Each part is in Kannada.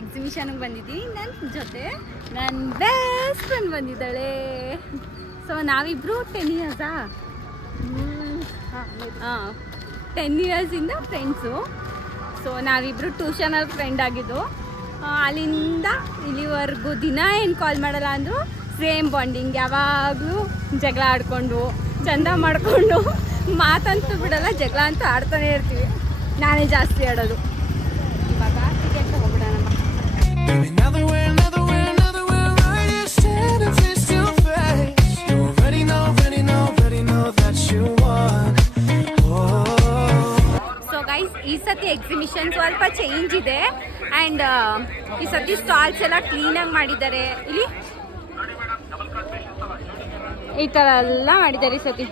ಎಕ್ಸಿಬಿಷನ್ಗೆ ಬಂದಿದ್ದೀನಿ ನನ್ನ ಜೊತೆ ನನ್ನ ಬೆಸ್ಟ್ ಫ್ರೆಂಡ್ ಬಂದಿದ್ದಾಳೆ. ಸೊ ನಾವಿಬ್ಬರು 10 ಇಯರ್ಸಾ 10 ಇಯರ್ಸಿಂದ ಫ್ರೆಂಡ್ಸು. ಸೊ ನಾವಿಬ್ಬರು ಟ್ಯೂಷನಲ್ಲಿ ಫ್ರೆಂಡ್ ಆಗಿದ್ದು. ಅಲ್ಲಿಂದ ಇಲ್ಲಿವರೆಗೂ ದಿನ ಏನು ಕಾಲ್ ಮಾಡಲ್ಲ ಅಂದರು ಸೇಮ್ ಬಾಂಡಿಂಗ್. ಯಾವಾಗಲೂ ಜಗಳ ಆಡ್ಕೊಂಡು ಚಂದ ಮಾಡಿಕೊಂಡು ಮಾತಂತೂ ಬಿಡಲ್ಲ, ಜಗಳ ಅಂತೂ ಆಡ್ತಾನೆ ಇರ್ತೀವಿ. ನಾನೇ ಜಾಸ್ತಿ ಆಡೋದು. ಇವಾಗ ಟಿಕೆಟ್ ಹೋಗ್ಬಿಡೋಣ. ಸೊ ಗೈಸ್, ಈ ಸತಿ ಎಕ್ಸಿಬಿಷನ್ ಸ್ವಲ್ಪ ಚೇಂಜ್ ಇದೆ ಆ್ಯಂಡ್ ಈ ಸತಿ ಸ್ಟಾಲ್ಸ್ ಎಲ್ಲ ಕ್ಲೀನಾಗಿ ಮಾಡಿದ್ದಾರೆ. ಇಲ್ಲಿ ಈ ಥರ ಎಲ್ಲ ಮಾಡಿದ್ದಾರೆ. ಈ ಸತಿ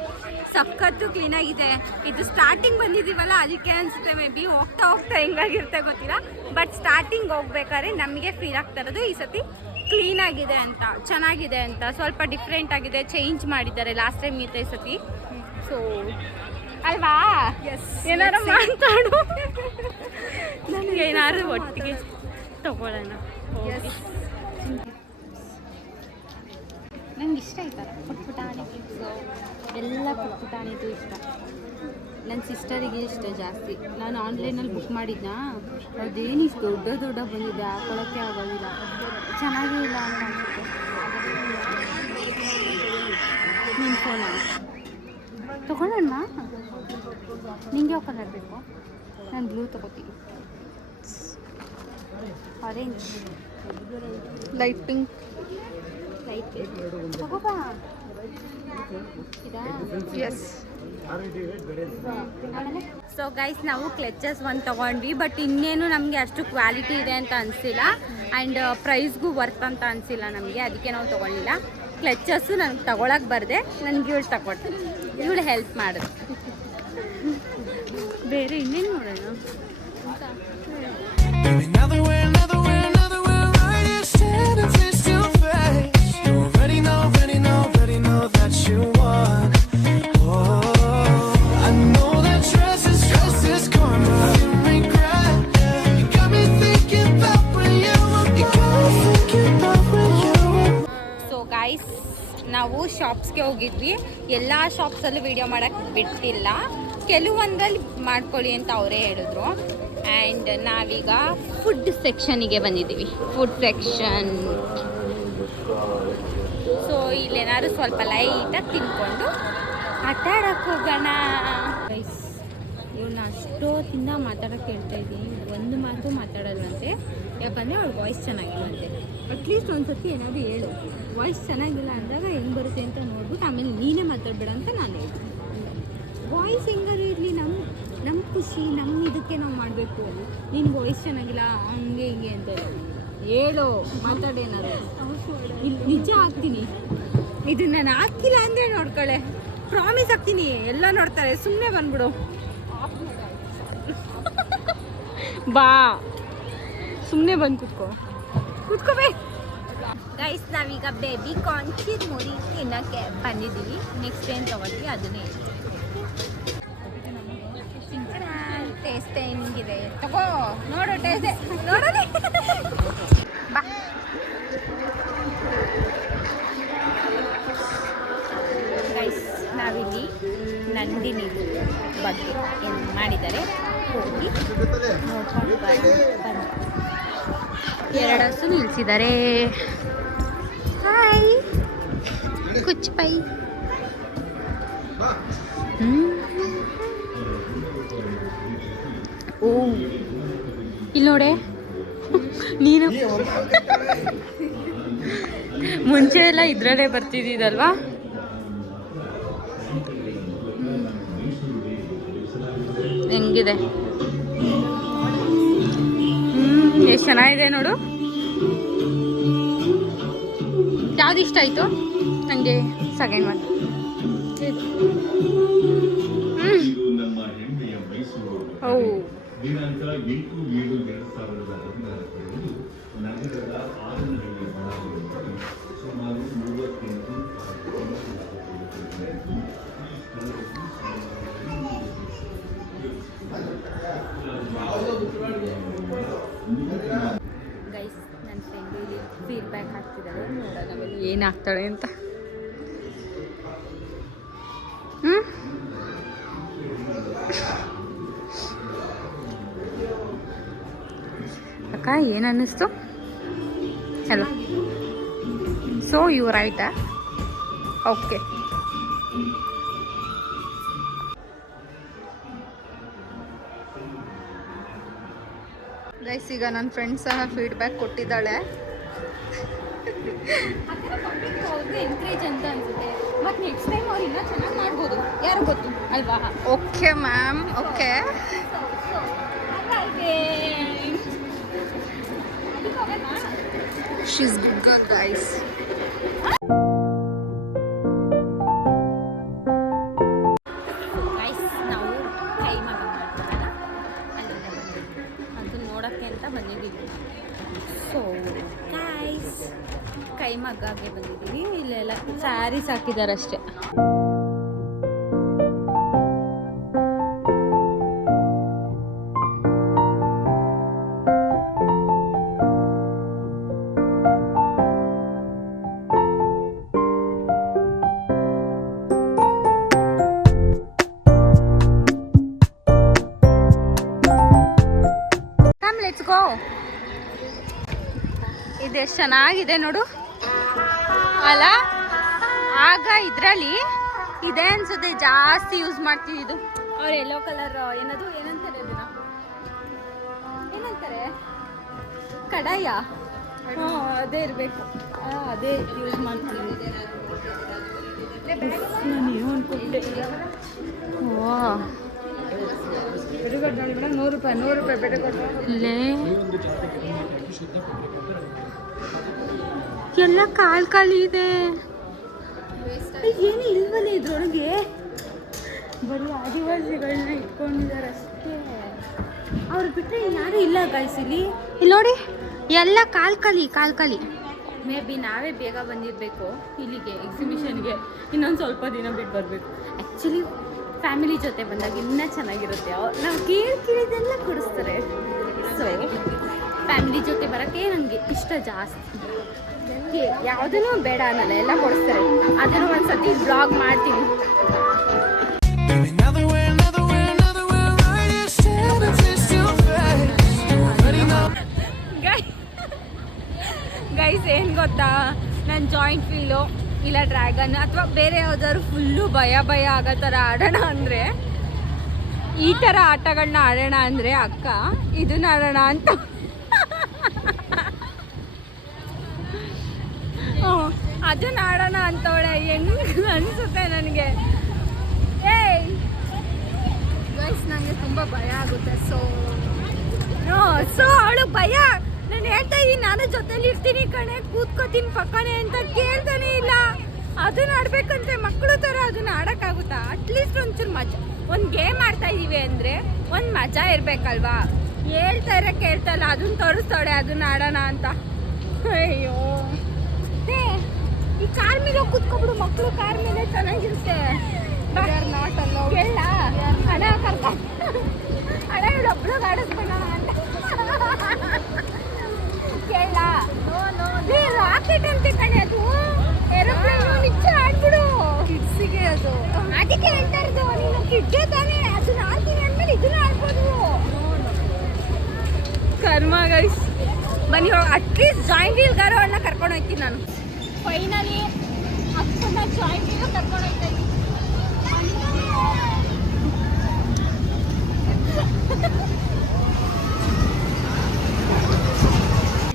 ಸಖತ್ತು ಕ್ಲೀನಾಗಿದೆ. ಇದು ಸ್ಟಾರ್ಟಿಂಗ್ ಬಂದಿದ್ದೀವಲ್ಲ ಅದಕ್ಕೆ ಅನಿಸುತ್ತೆ, ಮೇ ಬಿ ಹೋಗ್ತಾ ಹೋಗ್ತಾ ಹೆಂಗಾಗಿರುತ್ತೆ ಗೊತ್ತಿಲ್ಲ. ಬಟ್ ಸ್ಟಾರ್ಟಿಂಗ್ ಹೋಗ್ಬೇಕಾದ್ರೆ ನಮಗೆ ಫೀಲ್ ಆಗ್ತಾ ಇರೋದು ಈ ಸತಿ ಕ್ಲೀನಾಗಿದೆ ಅಂತ, ಚೆನ್ನಾಗಿದೆ ಅಂತ, ಸ್ವಲ್ಪ ಡಿಫ್ರೆಂಟ್ ಆಗಿದೆ, ಚೇಂಜ್ ಮಾಡಿದ್ದಾರೆ ಲಾಸ್ಟ್ ಟೈಮ್ ಈ ಸತಿ. ಸೊ ಅಲ್ವಾ, ಏನಾರು ಮಾತಾಡು, ನನಗೆ ಏನಾದ್ರು ಒಟ್ಟಿಗೆ ತಗೊಳ್ಳೋಣ. ನಂಗೆ ಇಷ್ಟ ಆಯ್ತಲ್ಲ ಪುಟ್ಪುಟಾಣಿ ಗಿಫ್ಟ್ಸು ಎಲ್ಲ. ಪುಟ್ಪುಟಾಣಿದು ಇಷ್ಟ. ನನ್ನ ಸಿಸ್ಟರಿಗೆ ಇಷ್ಟ ಜಾಸ್ತಿ. ನಾನು ಆನ್ಲೈನಲ್ಲಿ ಬುಕ್ ಮಾಡಿದ್ನಾ, ಅದೇನಿಷ್ಟು ದೊಡ್ಡ ಬಂದಿದೆ, ಹಾಕೊಳ್ಳೋಕ್ಕೆ ಆಗೋದಿಲ್ಲ, ಚೆನ್ನಾಗೇ ಇಲ್ಲ ಅಂತ ಅನ್ಸುತ್ತೆ. ನಿನ್ನ ಫೋನ ತೊಗೊಳ್ಳೋಣ. ನಿಂಗೆ ಯಾವ ಕಲರ್ ಬೇಕು? ನಾನು ಬ್ಲೂ ತೊಗೋತೀನಿ. ಆರೆಂಜ್, ಲೈಟ್ ಪಿಂಕ್, ಲೈಟ್ ತಗೋಬಾ. ಸೊ ಗೈಸ್, ನಾವು ಕ್ಲಚಸ್ ಒಂದು ತೊಗೊಂಡ್ವಿ. ಬಟ್ ಇನ್ನೇನು ನಮಗೆ ಅಷ್ಟು ಕ್ವಾಲಿಟಿ ಇದೆ ಅಂತ ಅನಿಸಿಲ್ಲ ಆ್ಯಂಡ್ ಪ್ರೈಸ್ಗೂ ವರ್ತ್ ಅಂತ ಅನಿಸಿಲ್ಲ ನಮಗೆ, ಅದಕ್ಕೆ ನಾವು ತೊಗೊಳ್ಳಿಲ್ಲ. ಕ್ಲಚಸ್ಸು ನನಗೆ ತೊಗೊಳಕ್ಕೆ ಬರದೆ, ನನಗೆ ಇವಳು ತಗೊಳ್ತೀನಿ, ಇವಳು ಹೆಲ್ಪ್ ಮಾಡಿದ್ರು. ಬೇರೆ ಇನ್ನೇನು ನೋಡೋಣ ಅಂತ. ನಾವು ಶಾಪ್ಸ್ಗೆ ಹೋಗಿದ್ವಿ. ಎಲ್ಲ ಶಾಪ್ಸಲ್ಲೂ ವಿಡಿಯೋ ಮಾಡೋಕ್ಕೆ ಬಿಟ್ಟಿಲ್ಲ, ಕೆಲವೊಂದರಲ್ಲಿ ಮಾಡ್ಕೊಳ್ಳಿ ಅಂತ ಅವರೇ ಹೇಳಿದ್ರು. ಆ್ಯಂಡ್ ನಾವೀಗ ಫುಡ್ ಸೆಕ್ಷನಿಗೆ ಬಂದಿದ್ದೀವಿ. Food section. ಸೊ ಇಲ್ಲೇನಾದ್ರು ಸ್ವಲ್ಪ ಲೈಟಾಗಿ ತಿನ್ಕೊಂಡು ಆಟ ಆಡೋಕ್ಕೆ ಹೋಗೋಣ. ಇವಳನ್ನ ಅಷ್ಟೊತ್ತಿಂದ ಮಾತಾಡೋಕ್ಕೆ ಹೇಳ್ತಾ ಇದ್ದೀನಿ, ಒಂದು ಮಾತು ಮಾತಾಡೋಲ್ಲಂತೆ. ಯಾಕಂದರೆ ಅವ್ಳ ವಾಯ್ಸ್ ಚೆನ್ನಾಗಿಲ್ಲಂತೆ. ಅಟ್ಲೀಸ್ಟ್ ಒಂದು ಸರ್ತಿ ಏನಾದರೂ ಹೇಳು, ವಾಯ್ಸ್ ಚೆನ್ನಾಗಿಲ್ಲ ಅಂದಾಗ ಹೆಂಗೆ ಬರುತ್ತೆ ಅಂತ ನೋಡ್ಬಿಟ್ಟು ಆಮೇಲೆ ನೀನೇ ಮಾತಾಡಬೇಡ ಅಂತ ನಾನು ಹೇಳ್ತೀನಿ. ವಾಯ್ಸ್ ಹೆಂಗಾರು ಇರಲಿ, ನಮ್ಮ ಖುಷಿ, ನಮ್ಮ ಇದಕ್ಕೆ ನಾವು ಮಾಡಬೇಕು. ನಿನ್ನ ವಾಯ್ಸ್ ಚೆನ್ನಾಗಿಲ್ಲ ಹಂಗೆ ಹಿಂಗೆ ಅಂತ ಹೇಳು, ಮಾತಾಡೇನಾದ್ರು. ಇಲ್ಲಿ ನಿಜ ಹಾಕ್ತೀನಿ, ಇದನ್ನ ನಾನು ಹಾಕಿಲ್ಲ ಅಂದರೆ ನೋಡ್ಕೊಳ್ಳೆ, ಪ್ರಾಮಿಸ್ ಹಾಕ್ತೀನಿ. ಎಲ್ಲ ನೋಡ್ತಾರೆ, ಸುಮ್ಮನೆ ಬಂದ್ಬಿಡು. ಬಾ, ಸುಮ್ಮನೆ ಬಂದು ಕೂತ್ಕೋಬೇ. ಗೈಸ್, ನಾವೀಗ ಬೇಬಿ ಕಾರ್ನ್ ಚೀರ್ಮುರಿ ತಿನ್ನೋಕ್ಕೆ ಬಂದಿದ್ದೀವಿ. ನೆಕ್ಸ್ಟ್ ಏನು ತೊಗೊಳ್ತೀವಿ ಅದನ್ನೇ ಟೇಸ್ಟ್ ಹೆಂಗಿದೆ ತಗೋ, ನೋಡು ಟೇಸ್ಟ್ ನೋಡೋಣ. ಬಾ. ಗೈಸ್, ನಾವಿಲ್ಲಿ ನಂದಿನಿದು ಬಗ್ಗೆ ಏನು ಮಾಡಿದ್ದಾರೆ ಹೋಗಿ ನೋಡ್ಕೊಂಡು ಬಂದು 2 ಹಸು ನಿಲ್ಲಿಸಿದ್ದಾರೆ. ಹಾಯ್ ಕುಚ್ ಪೈ. ಓ, ಇಲ್ಲಿ ನೋಡೆ, ನೀನು ಮುಂಚೆ ಎಲ್ಲ ಇದ್ರಲ್ಲೇ ಬರ್ತಿದ್ದೀದಲ್ವಾ? ಹೆಂಗಿದೆ? ಎಷ್ಟು ಚೆನ್ನಾಗಿದೆ ನೋಡು. ಯಾವ್ದು ಇಷ್ಟ ಆಯಿತು ನನಗೆ? Second one. ಓ ದಿನಾಂಕ 8/7/2014 ನಗರದ ಆರನಹಳ್ಳಿ ಬಡಾವಣೆಯಲ್ಲಿ ಸುಮಾರು 38 ಗೈಸ್ ನನ್ನ ಫ್ರೆಂಡ್ ಇಲ್ಲಿ ಫೀಡ್ಬ್ಯಾಕ್ ಹಾಕ್ತಿದ್ದಾಳೆ, ನೋಡೋಣ ಏನಾಗ್ತಾಳೆ ಅಂತ. ಅಕ್ಕ ಏನು ಅನ್ನಿಸ್ತು? Hello, so you right? Okay. Guys ಈಗ ನನ್ನ ಫ್ರೆಂಡ್ ಸಹ ಫೀಡ್ಬ್ಯಾಕ್ ಕೊಟ್ಟಿದ್ದಾಳೆ. ಎನ್ಕರೇಜ್ ಅಂತ ಅನ್ಸುತ್ತೆ, ಮತ್ತು ನೆಕ್ಸ್ಟ್ ಟೈಮ್ ಅವ್ರು ಇನ್ನೂ ಚೆನ್ನಾಗಿ ಮಾಡ್ಬೋದು, ಯಾರು ಗೊತ್ತು ಅಲ್ವಾ? Okay ma'am, okay. She's good girl, guys. Guys, ನಾವು ಕೈಮಗ್ಗ ಮಾಡ್ತೀವಲ್ಲ, ಅಲ್ಲಿಂದ ಬಂದಿದ್ದೀವಿ. ಅದು ನೋಡೋಕ್ಕೆ ಅಂತ ಬಂದಿದ್ದೀವಿ. ಸೊ ಗೈಸ್, ಕೈಮಗ್ಗಗೆ ಬಂದಿದ್ದೀವಿ. ಇಲ್ಲೆಲ್ಲ ಸ್ಯಾರೀಸ್ ಹಾಕಿದ್ದಾರೆ ಅಷ್ಟೇ. Let's go. ಇದೆಷ್ಟು ಚೆನ್ನಾಗಿದೆ ನೋಡು ಅಲ್ಲ. ಆಗ ಇದರಲ್ಲಿ ಇದೆ ಅನ್ಸುತ್ತೆ ಜಾಸ್ತಿ ಯೂಸ್ ಮಾಡ್ತೀವಿ. ಇದು ಅವ್ರು ಯೆಲ್ಲೋ ಕಲರ್ ಏನದು ಏನಂತಾರೆ, ಅದನ್ನ ಏನಂತಾರೆ, ಕಡಾಯ. ಅದೇ ಇರಬೇಕು, ಅದೇ ಯೂಸ್ ಮಾಡ್ತೀವಿ. ನಾನು ಏನು ಅನ್ಕೊಂಡೆ. ₹100 ಬೆಲೆ ಕೊಟ್ಟರೆ ಎಲ್ಲ ಖಾಲಿ ಇದೆ. ಏನು ಇಲ್ವಲ್ಲ ಇದ್ರೊಳಗೆ, ಬರೀ ಆದಿವಾಸಿಗಳನ್ನ ಇಟ್ಕೊಂಡಿದ್ದಾರೆ ಅಷ್ಟೇ. ಅವ್ರು ಬಿಟ್ಟರೆ ಯಾರೂ ಇಲ್ಲ ಗೈಸ್ ಇಲ್ಲಿ ನೋಡಿ. ಎಲ್ಲ ಖಾಲಿ. ಮೇ ಬಿ ನಾವೇ ಬೇಗ ಬಂದಿರಬೇಕು ಇಲ್ಲಿಗೆ ಎಕ್ಸಿಬಿಷನ್ಗೆ. ಇನ್ನೊಂದು ಸ್ವಲ್ಪ ದಿನ ಬಿಟ್ಟು ಬರಬೇಕು. ಆ್ಯಕ್ಚುಲಿ ಫ್ಯಾಮಿಲಿ ಜೊತೆ ಬಂದಾಗ ಇನ್ನೂ ಚೆನ್ನಾಗಿರುತ್ತೆ. ನಾವು ಕೇಳಿದೆಲ್ಲ ಕೊಡಿಸ್ತಾರೆ. ಸೊ ಫ್ಯಾಮಿಲಿ ಜೊತೆ ಬರೋಕ್ಕೆ ನನಗೆ ಇಷ್ಟ ಜಾಸ್ತಿ. ಯಾವುದೂ ಬೇಡ ಅನ್ನಲ್ಲ, ಎಲ್ಲ ಕೊಡಿಸ್ತಾರೆ. ಅದನ್ನು ಒಂದು ಸತಿ ಬ್ಲಾಗ್ ಮಾಡ್ತೀನಿ. ಗೈಸ್ ಏನು ಗೊತ್ತಾ, ನನ್ನ ಜಾಯಿಂಟ್ ಫೀಲು ಇಲ್ಲ ಡ್ರ್ಯಾಗನ್ ಅಥವಾ ಬೇರೆ ಯಾವ್ದಾದ್ರು ಫುಲ್ಲು ಭಯ ಆಗೋ ಥರ ಆಡೋಣ ಅಂದರೆ, ಈ ಥರ ಆಟಗಳನ್ನ ಆಡೋಣ ಅಂದರೆ ಅಕ್ಕ ಇದನ್ನ ಆಡೋಣ ಅಂತ ಅದನ್ನ ಆಡೋಣ ಅಂತವಳೆ. ಹೆಂಗೆ ಅನಿಸುತ್ತೆ ನನಗೆ. ಗೈಸ್ ನನಗೆ ತುಂಬ ಭಯ ಆಗುತ್ತೆ. ಸೊ ಅವಳು ಭಯ, ನಾನು ಹೇಳ್ತಾ ಇದ್ದೀನಿ ನಾನು ಜೊತೆಲಿ ಇರ್ತೀನಿ ಕಣೆ, ಕೂತ್ಕೋತೀನಿ ಪಕ್ಕನೆ ಅಂತ ಕೇಳ್ತಾನೆ ಇಲ್ಲ. ಅದನ್ನ ಆಡ್ಬೇಕಂತೆ ಮಕ್ಕಳು ಥರ. ಅದನ್ನ ಆಡೋಕ್ಕಾಗುತ್ತಾ? ಅಟ್ಲೀಸ್ಟ್ ಒಂಚೂರು ಮಜಾ. ಒಂದು ಗೇಮ್ ಆಡ್ತಾ ಇದ್ದೀವಿ ಅಂದರೆ ಒಂದು ಮಜಾ ಇರಬೇಕಲ್ವಾ? ಹೇಳ್ತಾರೆ ಕೇಳ್ತಾ ಇಲ್ಲ, ಅದನ್ನ ತೋರಿಸ್ತಾಳೆ ಅದನ್ನ ಆಡೋಣ ಅಂತ. ಅಯ್ಯೋ, ಈ ಕಾರ್ ಮೇಲೆ ಕೂತ್ಕೊಬಿಡು, ಮಕ್ಕಳು ಕಾರ್ ಮೇಲೆ ಚೆನ್ನಾಗಿರುತ್ತೆ. ಕೇಳ ಹಣ ಕರ್ಕೊಂಡು ಹಣ ಇವಳೊಬ್ಳು ಆಡಿಸ್ಬೇಡ ಅಂತ ಕೇಳ. ರಾಕೆಟ್ ಅಂತೆ ಕಣೆ ಅದು, ಏರೋಪ್ಲೇನ್. ನಿಜ ಆಡ್ಬಿಡು, ಕಿಡ್ಸಿಗೆ ಅದು. ಅದಕ್ಕೆ ಹೇಳ್ತಾ ಇರೋದು, ನೀನು ಕಿಡ್ಗೆ ತಾನೇ ಅದನ್ನ ಆಡ್ತೀನಿ ಅಂದ್ಮೇಲೆ ಇದನ್ನ ಆಡ್ಬೋದು. ಕರ್ಮ ಗೈಸ್. ಬನ್ನಿ ಅಟ್ಲೀಸ್ಟ್ ಜಾಯಿಂಟ್ ವೀಲ್ಗಾರ ಅವನ್ನ ಕರ್ಕೊಂಡು ಹೋಗ್ತೀನಿ ನಾನು. ಫೈನಲಿ ಅಪ್ಪನ ಜಾಯಿಂಟ್ ವೀಲ್ ಕರ್ಕೊಂಡು ಹೋಗ್ತಾ ಇದ್ದೀನಿ.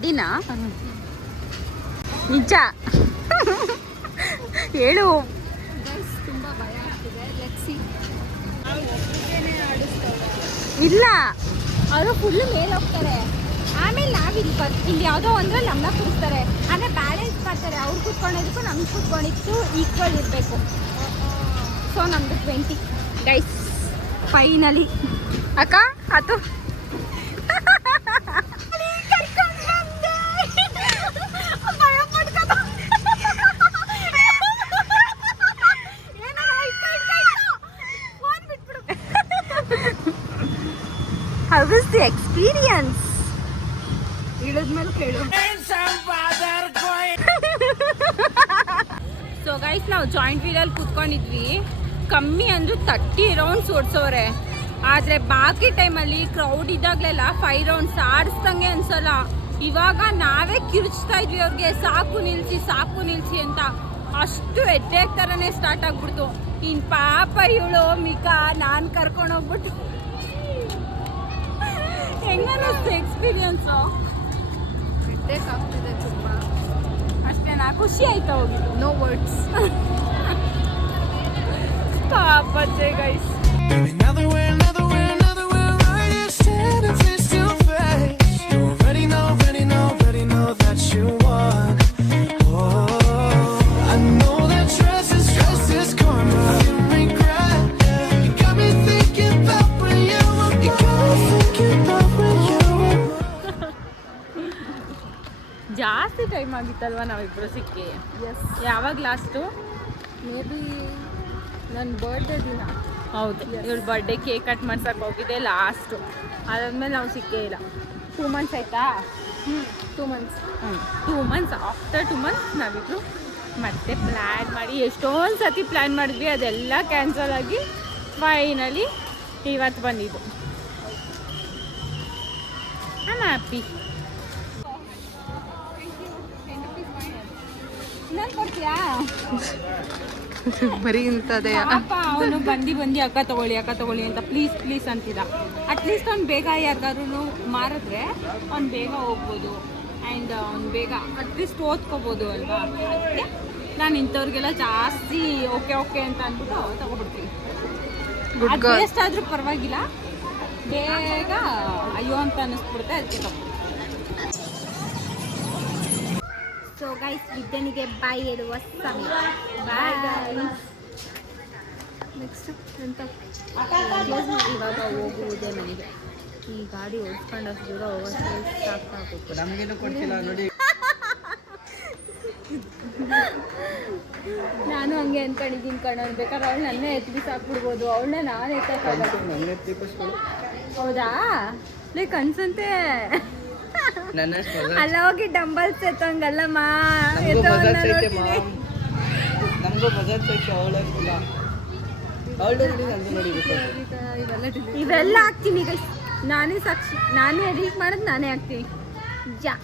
ದಿನ ನಿಜ ಹೇಳು. ತುಂಬ ಭಯ ಆಗ್ತಿದೆ. ಲೆಕ್ಸಿ ಇಲ್ಲ, ಅವರು ಫುಲ್ಲು ಮೇಲೆ ಹೋಗ್ತಾರೆ. ಆಮೇಲೆ ನಾವಿಲ್ಲಿ ಇಲ್ಲಿ ಯಾವುದೋ ಒಂದ್ರಲ್ಲಿ ನಮ್ಮನ್ನ ಕೂರಿಸ್ತಾರೆ. ಅಂದರೆ ಬ್ಯಾಲೆನ್ಸ್ ಮಾಡ್ತಾರೆ. ಅವ್ರು ಕೂತ್ಕೊಂಡಿದ್ದಕ್ಕೂ ನಮ್ಗೆ ಕೂತ್ಕೊಂಡಿದ್ದು ಈಕ್ವಲ್ ಇರಬೇಕು. ಸೊ ನಮ್ಮದು 20 ಗೈಸ್ ಫೈನಲಿ. ಅಕ್ಕ ಆಯ್ತು ಇಸ್ ದಿ ಎಕ್ಸ್ಪೀರಿಯನ್ಸ್. ಇಳಿದ್ಮೇಲೆ ಕೇಳು. ಸೊ ಗೈಸ್, ನಾವು ಜಾಯಿಂಟ್ ವೀಲಲ್ಲಿ ಕೂತ್ಕೊಂಡಿದ್ವಿ. ಕಮ್ಮಿ ಅಂದರೂ 30 ರೌಂಡ್ಸ್ ಓಡಿಸೋರೆ. ಆದರೆ ಬಾಕಿ ಟೈಮಲ್ಲಿ ಕ್ರೌಡ್ ಇದ್ದಾಗಲೆಲ್ಲ 5 ರೌಂಡ್ಸ್ ಆಡಿಸ್ದಂಗೆ ಅನ್ಸಲ್ಲ. ಇವಾಗ ನಾವೇ ಕಿರುಚ್ತಾ ಇದ್ವಿ ಅವ್ರಿಗೆ, ಸಾಕು ನಿಲ್ಲಿಸಿ ಅಂತ. ಅಷ್ಟು ಹೆಡ್ಡೇಕ್ ಥರನೇ ಸ್ಟಾರ್ಟ್ ಆಗ್ಬಿಡ್ತು. ಇನ್ನು ಪಾಪ ಇವಳು ಮಿಕಾ ನಾನು ಕರ್ಕೊಂಡೋಗ್ಬಿಟ್ಟು ಹೆಂಗನ್ನಿಸ್ತು ಎಕ್ಸ್ಪೀರಿಯನ್ಸು? ಹೆಡ್ಡೇಕ್ ಆಗ್ತಿದೆ ತುಂಬ. ಅಷ್ಟೇನಾ? ಖುಷಿ ಆಯ್ತಾ ಹೋಗಿ? No words. ಪಾಪಚ್ಚೆ ಗೈಸ್. ಜಾಸ್ತಿ ಟೈಮ್ ಆಗಿತ್ತಲ್ವ ನಾವಿಬ್ಬರು ಸಿಕ್ಕಿ? ಎಸ್. ಯಾವಾಗ ಲಾಸ್ಟು? ಮೇ ಬಿ ನನ್ನ ಬರ್ಡೇ ದಿನ. ಹೌದು, ಇವಳು ಬರ್ಡೇ ಕೇಕ್ ಕಟ್ ಮಾಡ್ಸಕ್ಕೆ ಹೋಗಿದ್ದೆ ಲಾಸ್ಟು. ಅದಾದ್ಮೇಲೆ ನಾವು ಸಿಕ್ಕೇ ಇಲ್ಲ. 2 ಮಂತ್ಸ್ ಆಯಿತಾ? 2 ಮಂತ್ಸ್. 2 ಮಂತ್ಸ್. ಆಫ್ಟರ್ 2 ಮಂತ್ಸ್ ನಾವಿಬ್ಬರು ಮತ್ತೆ ಪ್ಲ್ಯಾನ್ ಮಾಡಿ ಎಷ್ಟೊಂದು ಸತಿ ಪ್ಲ್ಯಾನ್ ಮಾಡಿದ್ವಿ, ಅದೆಲ್ಲ ಕ್ಯಾನ್ಸಲ್ ಆಗಿ ಫೈನಲಿ ಇವತ್ತು ಬಂದಿದ್ದು. I am happy. ಬರೀ ಇಂಥದೇ. ಅವನು ಬಂದು ಅಕ್ಕ ತಗೊಳ್ಳಿ ಅಂತ ಪ್ಲೀಸ್ ಅಂತಿದ್ದ. ಅಟ್ಲೀಸ್ಟ್ ಅವ್ನು ಬೇಗ ಯಾರಿಗಾರು ಮಾರಿದ್ರೆ ಅವ್ನು ಬೇಗ ಹೋಗ್ಬೋದು ಆ್ಯಂಡ್ ಅವ್ನು ಬೇಗ ಅಟ್ಲೀಸ್ಟ್ ಓದ್ಕೋಬೋದು ಅಲ್ವಾ. ಅದಕ್ಕೆ ನಾನು ಇಂಥವ್ರಿಗೆಲ್ಲ ಜಾಸ್ತಿ ಓಕೆ ಅಂತ ಅಂದ್ಬಿಟ್ಟು ತಗೊಬಿಡ್ತೀನಿ. ಅದು ವೇಸ್ಟ್ ಆದರೂ ಪರವಾಗಿಲ್ಲ, ಬೇಗ ಅಯ್ಯೋ ಅಂತ ಅನ್ನಿಸ್ಬಿಡುತ್ತೆ, ಅದಕ್ಕೆ ತಗೊಳ್ತೀನಿ. ಸೊ ಗೈಸ್, ವಿದ್ಯನಿಗೆ ಬಾಯ್ ಹೇಳುವ ಸಮಯ. Bye guys. ನೆಕ್ಸ್ಟ್ ಎಂತ ಇವಾಗ ಹೋಗುವುದೇ ಮನೆಗೆ. ಈ ಗಾಡಿ ಓಡಿಸ್ಕೊಂಡು ಅಷ್ಟು ದೂರ ಹೋಗೋಷ್ಟು ಸಾಕಾಗುತ್ತೆ. ನಮಗೇನು ಕೊಡ್ತಿಲ್ಲ ನೋಡಿ. ನಾನು ಹಂಗೆ ಅನ್ಕೊಂಡಿದ್ದೀನಿ ಕಣೋದು. ಬೇಕಾದ್ರೆ ಅವಳು ನನ್ನೇ ಎತ್ತಿ ಸಾಕ್ಬಿಡ್ಬೋದು, ಅವಳನ್ನ ನಾನು ಎತ್ತಕ್ಕಾಗಲ್ಲ. ಹೌದಾ? ಲೈಕ್ ಅನ್ಸಂತೆ ಅಲ್ಲ, ಹೋಗಿ ಡಂಬಲ್ಸ್ ಎತ್ತಂಗಲ್ಲಮ್ಮ. ಇವೆಲ್ಲ ಹಾಕ್ತೀನಿ ಗೈಸ್, ನಾನೇ ಸಾಕ್ಷಿ. ನಾನೇ ಎಡಿಟ್ ಮಾಡೋದು ನಾನೇ ಹಾಕ್ತೀನಿ. ಜಾ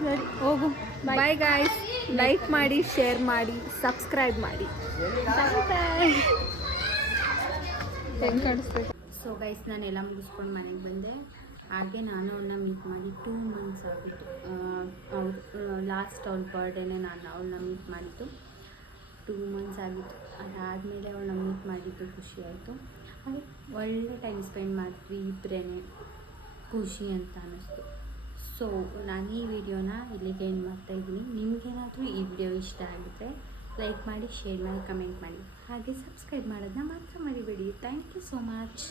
ಸರಿ, ಹೋಗು. Bye guys. ಲೈಕ್ ಮಾಡಿ, ಶೇರ್ ಮಾಡಿ, ಸಬ್ಸ್ಕ್ರೈಬ್ ಮಾಡಿ. ಹೆಂಗೆ ಕಾಣಿಸ್ಬೇಕು? ಸೊ ಗೈಸ್, ನಾನೆಲ್ಲ ಮುಗಿಸ್ಕೊಂಡು ಮನೆಗೆ ಬಂದೆ. ಹಾಗೆ ನಾನು ಅವಳನ್ನ ಮೀಟ್ ಮಾಡಿ 2 ಮಂತ್ಸ್ ಆಗಿತ್ತು. ಲಾಸ್ಟ್ ಅವ್ಳ ಬರ್ಡೇನೆ ನಾನು ಅವಳನ್ನ ಮೀಟ್ ಮಾಡಿದ್ದು. 2 ಮಂತ್ಸ್ ಆಗಿತ್ತು. ಅದಾದಮೇಲೆ ಅವಳನ್ನ ಮೀಟ್ ಮಾಡಿದ್ದು ಖುಷಿ ಆಯಿತು. ಹಾಗೆ ಒಳ್ಳೆ ಟೈಮ್ ಸ್ಪೆಂಡ್ ಮಾಡಿದ್ವಿ ಇಬ್ಬರೇ, ಖುಷಿ ಅಂತ ಅನ್ನಿಸ್ತು. ಸೊ ನಾನು ಈ ವಿಡಿಯೋನ ಇಲ್ಲಿಗೆ ಏನು ಮಾಡ್ತಾಯಿದ್ದೀನಿ. ನಿಮಗೇನಾದರೂ ಈ ವಿಡಿಯೋ ಇಷ್ಟ ಆಗಿದ್ರೆ ಲೈಕ್ ಮಾಡಿ, ಶೇರ್ ಮಾಡಿ, ಕಮೆಂಟ್ ಮಾಡಿ, ಹಾಗೆ ಸಬ್ಸ್ಕ್ರೈಬ್ ಮಾಡೋದನ್ನ ಮಾತ್ರ ಮರಿಬೇಡಿ. Thank you so much.